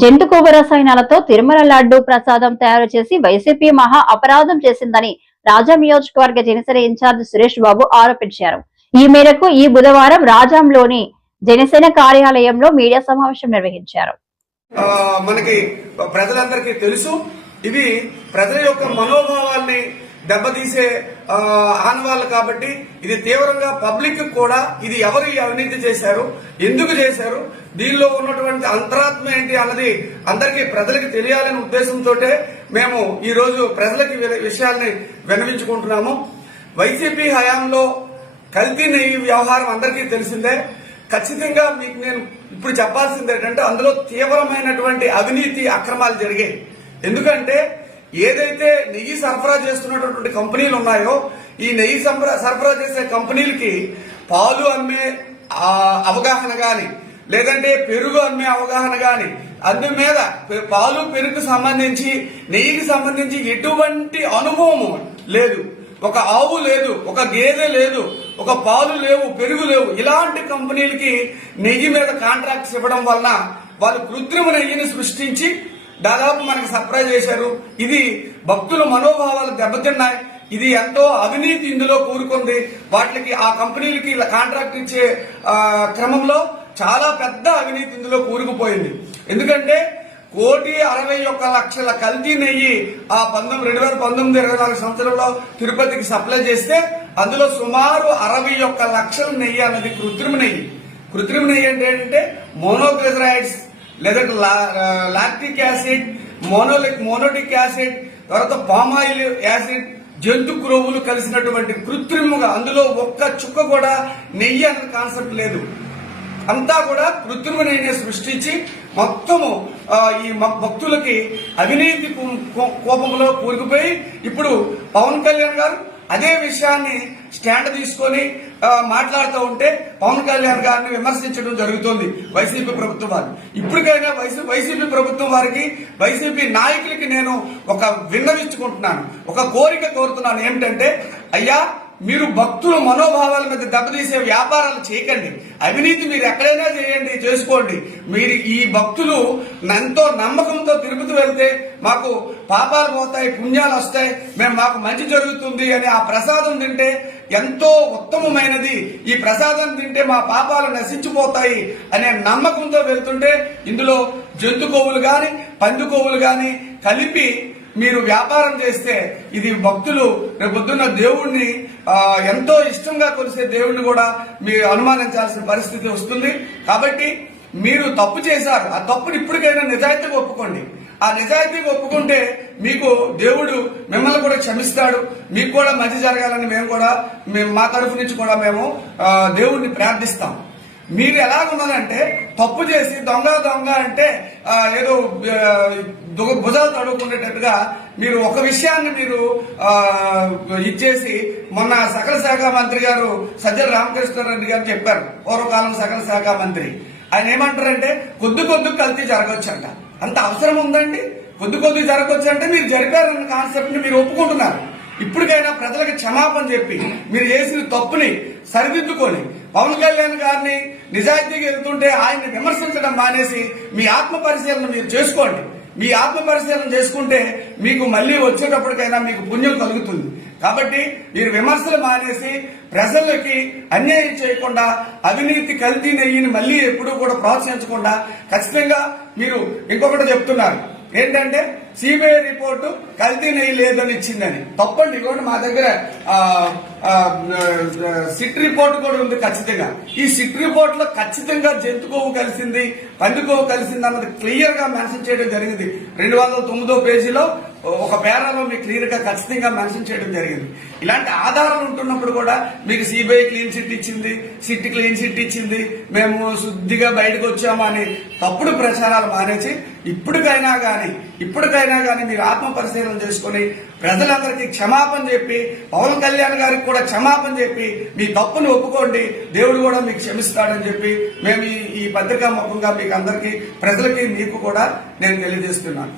జంతుకోవ రసాయనాలతో తిరుమల లడ్డు ప్రసాదం తయారు చేసి వైసీపీ మహా అపరాధం చేసిందని రాజా నియోజకవర్గ జనసేన ఇన్ఛార్జ్ సురేష్ బాబు ఆరోపించారు. ఈ మేరకు ఈ బుధవారం రాజాంలోని జనసేన కార్యాలయంలో మీడియా సమావేశం నిర్వహించారు. మనకి ప్రజలందరికీ తెలుసు. ఇది ప్రజల యొక్క మనోభావాల్ని దెబ్బతీసే ఆనవాళ్ళు కాబట్టి ఇది తీవ్రంగా పబ్లిక్ కూడా ఇది ఎవరు అవినీతి చేశారు ఎందుకు చేశారు దీనిలో ఉన్నటువంటి అంతరాత్మ ఏంటి అన్నది అందరికీ ప్రజలకు తెలియాలనే ఉద్దేశంతో మేము ఈ రోజు ప్రజలకి విషయాల్ని విన్నవించుకుంటున్నాము. వైసీపీ హయాంలో కల్తీ నెయ్యి వ్యవహారం అందరికీ తెలిసిందే. ఖచ్చితంగా మీకు నేను ఇప్పుడు చెప్పాల్సింది ఏంటంటే అందులో తీవ్రమైనటువంటి అవినీతి అక్రమాలు జరిగాయి. ఎందుకంటే ఏదైతే నెయ్యి సరఫరా చేస్తున్నటువంటి కంపెనీలు ఉన్నాయో ఈ నెయ్యి సరఫరా చేసే కంపెనీలకి పాలు అమ్మే అవగాహన గాని లేదంటే పెరుగు అమ్మే అవగాహన గాని అందు మీద పాలు పెరుగుకు సంబంధించి నెయ్యికి సంబంధించి ఎటువంటి అనుభవము లేదు. ఒక ఆవు లేదు ఒక గేదె లేదు ఒక పాలు లేవు పెరుగు లేవు. ఇలాంటి కంపెనీలకి నెయ్యి మీద కాంట్రాక్ట్స్ ఇవ్వడం వలన వాళ్ళు కృత్రిమ నెయ్యిని సృష్టించి దాదాపు మనకి సప్లై చేశారు. ఇది భక్తుల మనోభావాలు దెబ్బతిన్నాయి. ఇది ఎంతో అవినీతి ఇందులో కూరుకుంది. వాటికి ఆ కంపెనీలకి ఇలా కాంట్రాక్ట్ ఇచ్చే క్రమంలో చాలా పెద్ద అవినీతి ఇందులో కూరుకుపోయింది. ఎందుకంటే కోటి అరవై ఒక్క లక్షల కల్తీ నెయ్యి ఆ పంతొమ్మిది రెండు వేల పంతొమ్మిది ఇరవై నాలుగు సంవత్సరంలో తిరుపతికి సప్లై చేస్తే అందులో సుమారు అరవై ఒక్క లక్షల నెయ్యి అన్నది కృత్రిమ నెయ్యి. కృత్రిమ నెయ్యి అంటే ఏంటంటే మోనోగ్లిజరైడ్స్ లేదంటే లాక్టిక్ యాసిడ్ మోనోలిక్ మోనోటిక్ యాసిడ్ తర్వాత పామాయిల్ యాసిడ్ జంతు క్రోవులు కలిసినటువంటి కృత్రిమంగా అందులో ఒక్క చుక్క కూడా నెయ్యి అన్న కాన్సెప్ట్ లేదు. అంతా కూడా కృత్రిమ నెయ్యిని సృష్టించి మొత్తము ఈ భక్తులకి అవినీతి కో- కోపంలో కూరుకుపోయి ఇప్పుడు పవన్ కళ్యాణ్ గారు అదే విషయాన్ని స్టాండ్ తీసుకొని మాట్లాడుతూ ఉంటే పవన్ కళ్యాణ్ గారిని విమర్శించడం జరుగుతుంది వైసీపీ ప్రభుత్వం వారు. ఇప్పటికైనా వైసీ- వైసీపీ ప్రభుత్వం వారికి వైసీపీ నాయకులకి నేను ఒక విన్నవించుకుంటున్నాను. ఒక కోరిక కోరుతున్నాను. ఏమిటంటే అయ్యా మీరు భక్తుల మనోభావాల మీద దెబ్బతీసే వ్యాపారాలు చేయకండి. అవినీతి మీరు ఎక్కడైనా చేయండి చేసుకోండి. మీరు ఈ భక్తులు ఎంతో నమ్మకంతో తిరుపతి వెళ్తే మాకు పాపాలు పోతాయి పుణ్యాలు వస్తాయి మేము మాకు మంచి జరుగుతుంది అని ఆ ప్రసాదం తింటే ఎంతో ఉత్తమమైనది. ఈ ప్రసాదం తింటే మా పాపాలు నశించిపోతాయి అనే నమ్మకంతో వెళ్తుంటే ఇందులో జంతు కొవ్వులు పందుకోవులు కానీ కలిపి మీరు వ్యాపారం చేస్తే ఇది భక్తులు రేపొద్దున్న దేవుణ్ణి ఎంతో ఇష్టంగా కొలిసే దేవుణ్ణి కూడా మీరు అనుమానించాల్సిన పరిస్థితి వస్తుంది. కాబట్టి మీరు తప్పు చేశారు. ఆ తప్పుని ఇప్పటికైనా నిజాయితీగా ఒప్పుకోండి. ఆ నిజాయితీగా ఒప్పుకుంటే మీకు దేవుడు మిమ్మల్ని కూడా క్షమిస్తాడు. మీకు కూడా మంచి జరగాలని మేము కూడా మేము మా తరఫు నుంచి కూడా మేము దేవుణ్ణి ప్రార్థిస్తాం. మీరు ఎలాగున్నదంటే తప్పు చేసి దొంగ దొంగ అంటే ఏదో భుజాలు తడుకునేటట్టుగా మీరు ఒక విషయాన్ని మీరు ఇచ్చేసి మొన్న సకల శాఖ మంత్రి గారు సజ్జల రామకృష్ణారెడ్డి గారు చెప్పారు పూర్వకాలం సకల శాఖ మంత్రి. ఆయన ఏమంటారంటే కొద్ది కొద్ది కల్తీ జరగవచ్చంట అంత అవసరం ఉందండి? కొద్ది కొద్ది జరగవచ్చు అంటే మీరు జరిపారన్న కాన్సెప్ట్ని మీరు ఒప్పుకుంటున్నారు. ఇప్పటికైనా ప్రజలకు క్షమాపణ చెప్పి మీరు చేసిన తప్పుని సరిదిద్దుకొని పవన్ కళ్యాణ్ గారిని నిజాయితీగా వెళ్తుంటే ఆయన్ని విమర్శించడం మానేసి మీ ఆత్మ పరిశీలన మీరు చేసుకోండి. మీ ఆత్మ పరిశీలన చేసుకుంటే మీకు మళ్ళీ వచ్చేటప్పటికైనా మీకు పుణ్యం కలుగుతుంది. కాబట్టి మీరు విమర్శలు మానేసి ప్రజలకి అన్యాయం చేయకుండా అవినీతి కల్తీ నెయ్యిని మళ్ళీ ఎప్పుడూ కూడా ప్రోత్సహించకుండా ఖచ్చితంగా మీరు ఇంకొకటి చెప్తున్నారు. ఏంటంటే సిబిఐ రిపోర్టు కల్తీ నెయ్యి లేదని ఇచ్చిందని. తప్పండి ఇవ్వండి మా దగ్గర సిట్ రిపోర్ట్ కూడా ఉంది ఖచ్చితంగా. ఈ సిట్ రిపోర్ట్లో ఖచ్చితంగా జంతుకోవు కలిసింది పంది కలిసింది అన్నది క్లియర్గా మెన్షన్ చేయడం జరిగింది. రెండు వందల తొమ్మిదో పేజీలో ఒక పేరాలో మీకు క్లియర్గా ఖచ్చితంగా మెన్షన్ చేయడం జరిగింది. ఇలాంటి ఆధారాలు ఉంటున్నప్పుడు కూడా మీకు సిబిఐ క్లీన్ చిట్ ఇచ్చింది సిట్ క్లీన్ చిట్ ఇచ్చింది మేము శుద్ధిగా బయటకు వచ్చాము అని తప్పుడు ప్రచారాలు మానేసి ఇప్పటికైనా కానీ ఇప్పటికైనా కానీ మీరు ఆత్మ పరిశీలన చేసుకుని ప్రజలందరికీ క్షమాపణ చెప్పి పవన్ కళ్యాణ్ గారికి కూడా క్షమాపణ చెప్పి మీ తప్పుని ఒప్పుకోండి దేవుడు కూడా మీకు క్షమిస్తాడని చెప్పి మేము ఈ- ఈ పత్రికా ముఖంగా మీకు అందరికీ ప్రజలకి మీకు కూడా నేను తెలియజేస్తున్నాను.